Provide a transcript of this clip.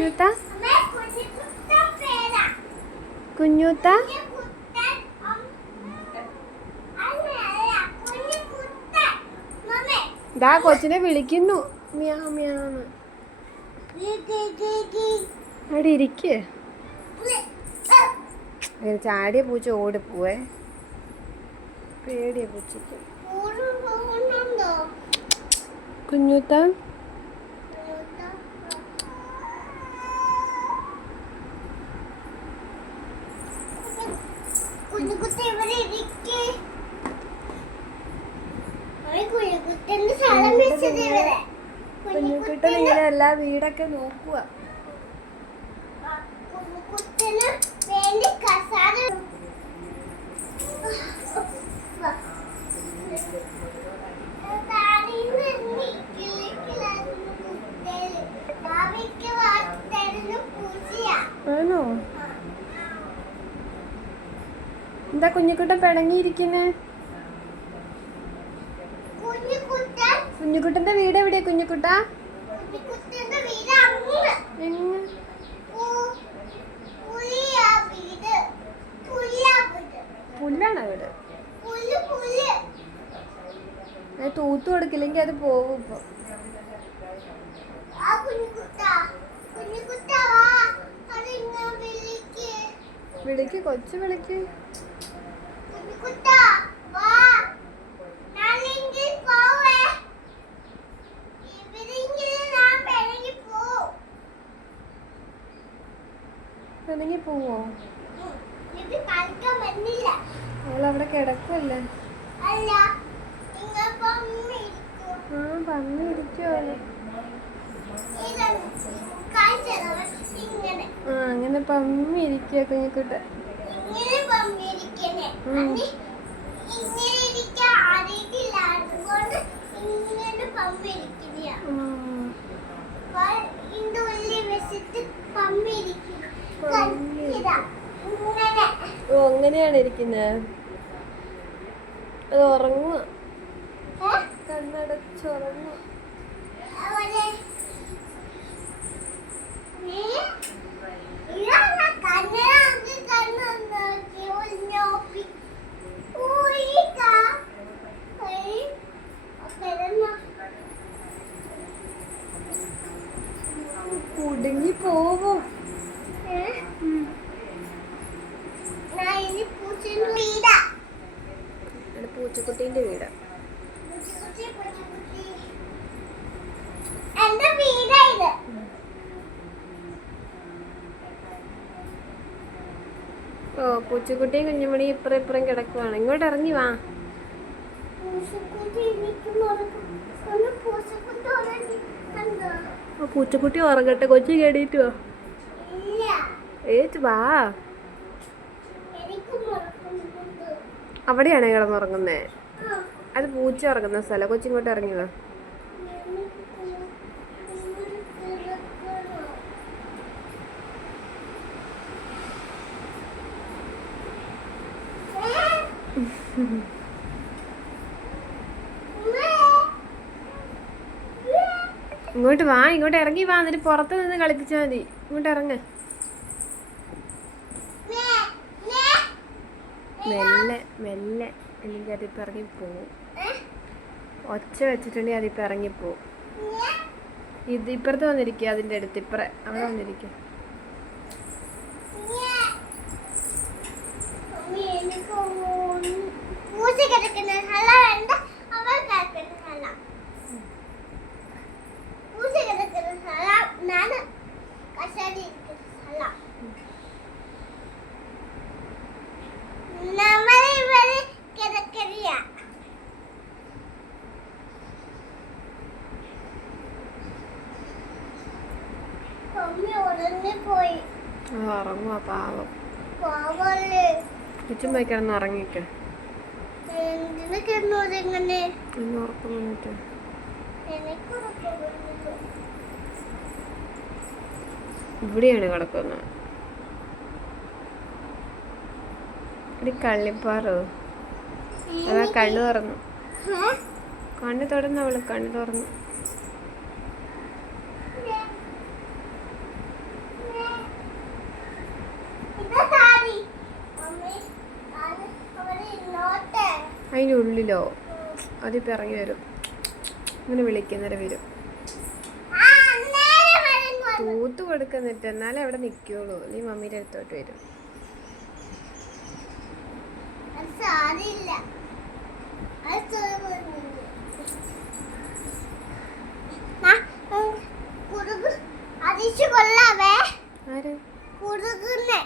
കുഞ്ഞൂത്ത കുഞ്ഞൂത്ത ദാ കൊച്ചിനെ വിളിക്കുന്നു മ്യാ മ്യാന്ന്. അവിടെ ഇരിക്കേ. ചാടിയ പൂച്ച ഓടിപ്പോവേ. പേടിയ പൂച്ചയ്ക്ക്. കുഞ്ഞൂത്ത കുഞ്ഞുകുട്ടൻ ഇങ്ങനെ എല്ലാ വീടൊക്കെ നോക്കുക. ആണോ? എന്താ കുഞ്ഞുകുട്ടൻ പിണങ്ങിയിരിക്കുന്നേ? കുഞ്ഞുകുട്ടന്റെ വീട് എവിടെയാ കുഞ്ഞുകുട്ട? പുല്ലാണോ വീട്? തൂത്തു കൊടുക്കില്ലെങ്കിൽ അത് പോകും. ഇപ്പൊ വിളിക്ക്, കൊച്ചു വിളിക്ക്. പിണങ്ങി പോവോ? അവളവിടെ കിടക്കുമല്ലേ? പന്നിരിക്കോ? അങ്ങനെ പമ്മി ഇരിക്കുക കുഞ്ഞിക്കുട്ട. അങ്ങനെയാണ് ഇരിക്കുന്നത്. അത് ഉറങ്ങുക, കണ്ണടച്ചുറങ്ങുക. കുടുങ്ങി പോവും. പൂച്ചക്കുട്ടീന്റെ വീടാ. ഓ, പൂച്ചക്കുട്ടിയും കുഞ്ഞുമണി ഇപ്പുറം കിടക്കുവാണ്. ഇങ്ങോട്ട് ഇറങ്ങി വാ. പൂച്ചക്കുട്ടി ഉറങ്ങട്ടെ, കൊച്ചു കേടിയിട്ട് വാ. വാ. അവിടെയാണ് കിടന്നുറങ്ങുന്നേ. അത് പൂച്ച ഉറങ്ങുന്ന സ്ഥലം. കൊച്ചിങ്ങോട്ട് ഇറങ്ങി വാ. ഇങ്ങോട്ട് വാ, ഇങ്ങോട്ട് ഇറങ്ങി വാ. എന്നിട്ട് പുറത്ത് നിന്ന് കളിപ്പിച്ചാൽ മതി. ഇങ്ങോട്ട് ഇറങ്ങ. മെല്ലെ മെല്ലെ, അല്ലെങ്കിൽ അതിപ്പോൾ ഇറങ്ങിപ്പോവും. ഒച്ച വെച്ചിട്ടുണ്ടെങ്കിൽ അതിപ്പോൾ ഇറങ്ങിപ്പോവും. ഇപ്പുറത്ത് വന്നിരിക്കുക, അതിൻ്റെ അടുത്ത് അവിടെ വന്നിരിക്കുക. ഉറങ്ങുവാ പാവം. ചുറ്റും പോയി കിടന്ന് ഉറങ്ങിക്ക. ഉറക്കം വന്നിട്ട് ഇവിടെയാണ് കിടക്കുന്നത്. ഇവിടെ കള്ളിപ്പാറോ? അതാ കണ്ണു തുറന്നു. കണ്ണു തുറന്നു. അവള് കണ്ണു തുറന്നു. അതിനുള്ളിലോ? അതിപ്പോൾ ഇറങ്ങി വരും. ഇങ്ങനെ വിളിക്കുന്നേരം വരും. തൂത്ത് കൊടുക്കുന്നിട്ട് എന്നാലേ അവിടെ നിൽക്കുള്ളൂ. നീ മമ്മീൻ്റെ അടുത്തോട്ട് വരും. കൊള്ളാവേ ആര്? കുടുകുന്നേ